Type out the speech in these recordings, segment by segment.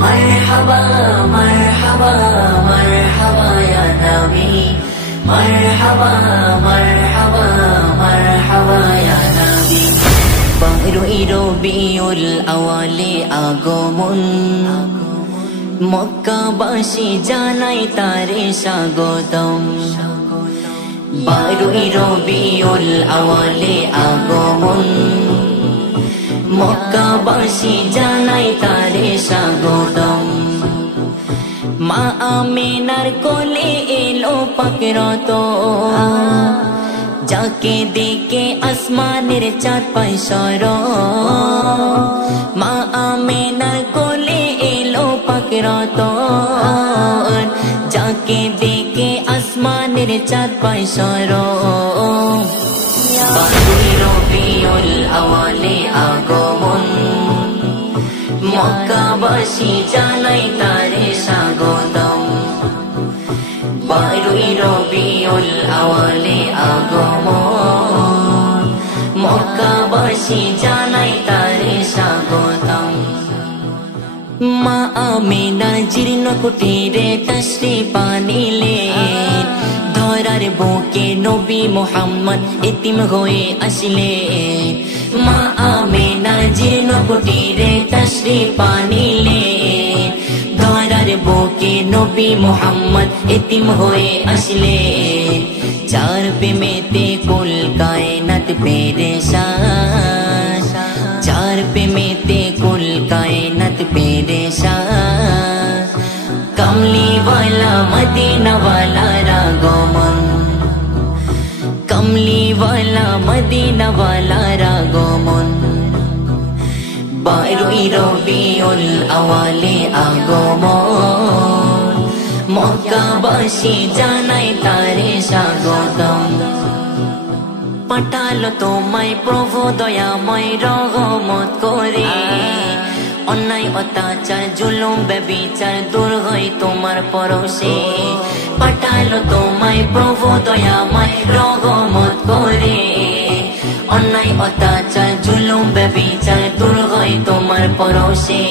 مرحبا مرحبا مرحبا يا نبي مرحبا مرحبا مرحبا يا نبي রবিউল আওয়ালে আগমন মক্কাবাসী জানাই তারে স্বাগতম রবিউল আওয়ালে আগমন মক্কাবাসী জানাই তারে স্বাগতম মা আমিনার কোলে এলো পাকরত যাকে দেখে আসমানের চাঁদ পায় শরৎ মা আমিনার কোলে এলো পাকরত যাকে দেখে আসমানের চাঁদ পায় শরৎ রবিউল আওয়ালে আগমন মক্কাবাসী জানাই তারে স্বাগতম রবিউল আওয়ালে আগমন মক্কাবাসী জানাই তারে স্বাগতম মা আমিনা জীর্ণ কুটিরে তাশরিফ আনিলেন ধরার বুকে নবী মুহাম্মদ এতিম হয়ে আসলেন মা আমিনা জীর্ণ কুটিরে তাশরিফ আনিলেন ধরার বুকে নবী মুহাম্মদ এতিম হয়ে আসলেন চার প্রেমেতে কুল কায়নাত পেরেশান চার প্রেমেতে কুল কায়নাত পেরেশান কমলি वाला मदीना वाला रागमन कमली वाला मदीना वाला रागमन রবিউল আওয়ালে আগমন মক্কাবাসী জানাই তারে স্বাগতম পাঠালো তোমায় প্রভু দয়াময় রহমত করে অন্যায় অত্যাচার জুলুম ব্যভিচার দূর হয় তোমার পরশে পাঠালো তোমায় প্রভু দয়াময় রহমত করে অন্যায় অত্যাচার জুলুম ব্যভিচার দূর হয় তোমার পরশে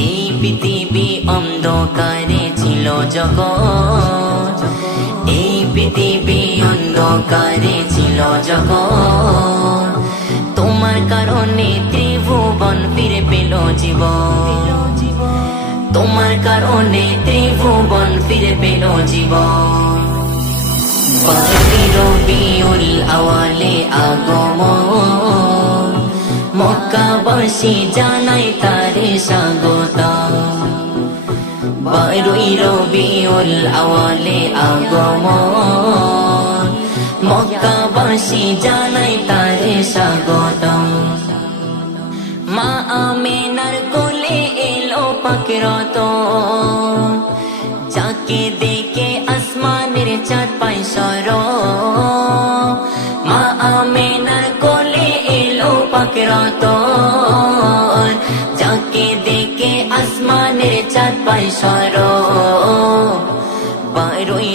এই পৃথিবী অন্ধকারে ছিল জগৎ এই পৃথিবী অন্ধকারে ছিল জগৎ তোমার কারণে ত্রিভুবন ফিরে পেল জীবন তোমার কারণে ত্রিভুবন ফিরে পেল জীবন রবিউল আওয়ালে আগমন মক্কাবাসী জানাই তারে স্বাগতম রবিউল আওয়ালে আগমন মক্কাবাসী জানাই তারে স্বাগতম মা আমিনার কোলে এলো পাকরত যাকে দেখে আসমানের চাঁদ পায় শরৎ মা আমিনার কোলে এলো পাকরত যাকে দেখে আসমানের চাঁদ পায় শরৎ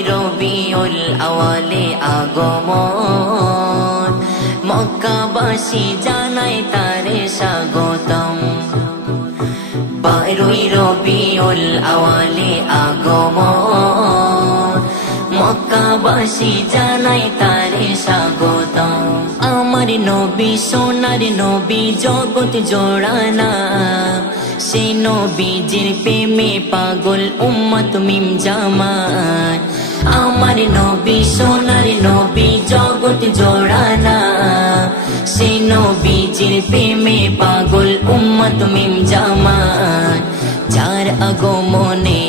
রবিউল আওয়ালে আগমন মক্কাবাসী জানাই তারে স্বাগতম রবিউল আওয়ালে আগমন মক্কাবাসী জানাই তারে স্বাগতম আমার নবী সোনার নবী জগৎ জোড়ানা সেই নবীজির প্রেমে পাগল উম্মত মিম জামান আমার নবী সোনার নবী জগৎ জোড়ানা সেই নবীজির প্রেমে পাগল উম্মত মিম জামান যার আগমনে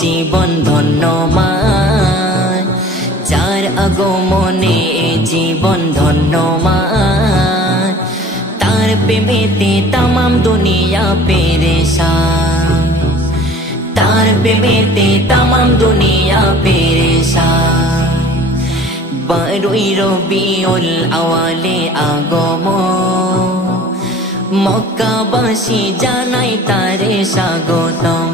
জীবন ধন্যমান যার আগমনে জীবন ধন্যমান তার প্রেমেতে তামাম দুনিয়া পেরেশান তার প্রেমেতে তামাম দুনিয়া পেরেশান রবিউল আওয়ালে আগমন মক্কাবাসী জানাই তারে স্বাগতম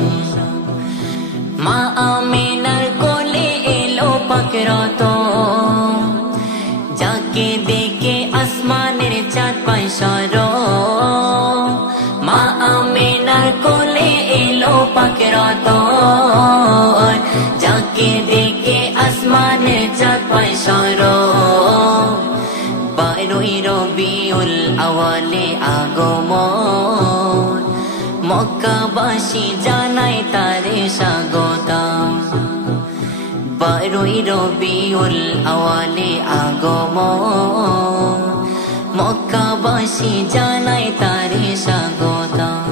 মা আমিনার কোলে এলো পাকরত যাকে দেখে আসমানের চাঁদ পায় শরৎ মা আমিনার কোলে এলো পাকের রতন যাকে দেখে আসমানে চাঁদ পায় শরণ 12ই রবিউল আওয়ালে আগমন মক্কাবাসী জানায় তারে স্বাগতম 12ই রবিউল আওয়ালে আগমন মক্কাবাসী জানায় তারে স্বাগতম